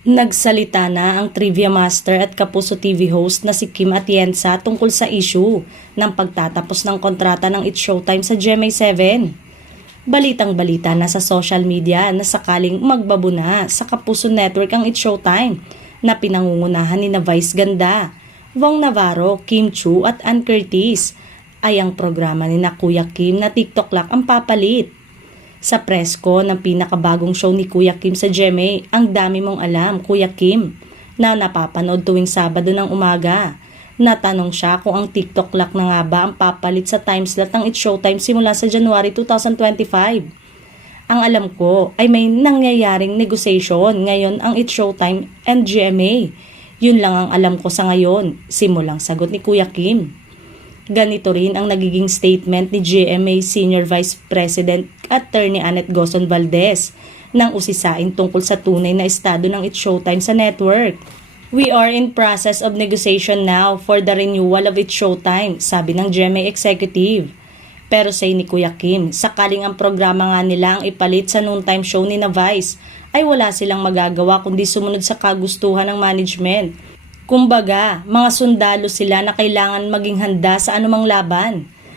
Nagsalita na ang Trivia Master at Kapuso TV host na si Kim Atienza tungkol sa issue ng pagtatapos ng kontrata ng It's Showtime sa GMA7. Balitang-balita na sa social media na sakaling magbabuna sa Kapuso Network ang It's Showtime na pinangungunahan ni na Vice Ganda, Vong Navarro, Kim Chu at Ann Curtis ay ang programa ni na Kuya Kim na TikTok Lock ang papalit. Sa presko ng pinakabagong show ni Kuya Kim sa GMA, Ang Dami Mong Alam, Kuya Kim, na napapanood tuwing Sabado ng umaga. Natanong siya kung ang TikTok Lock na nga ba ang papalit sa timeslot ng It's Showtime simula sa January 2025. Ang alam ko ay may nangyayaring negotiation ngayon ang It's Showtime and GMA. Yun lang ang alam ko sa ngayon, simulang sagot ni Kuya Kim. Ganito rin ang nagiging statement ni GMA Senior Vice President Attorney Annette Gozon Valdez nang usisain tungkol sa tunay na estado ng It's Showtime sa network. We are in process of negotiation now for the renewal of It's Showtime, sabi ng GMA Executive. Pero say ni Kuya Kim, sakaling ang programa nga nila ang ipalit sa noontime show ni na Vice, ay wala silang magagawa kundi sumunod sa kagustuhan ng management. Kumbaga, mga sundalo sila na kailangan maging handa sa anumang laban.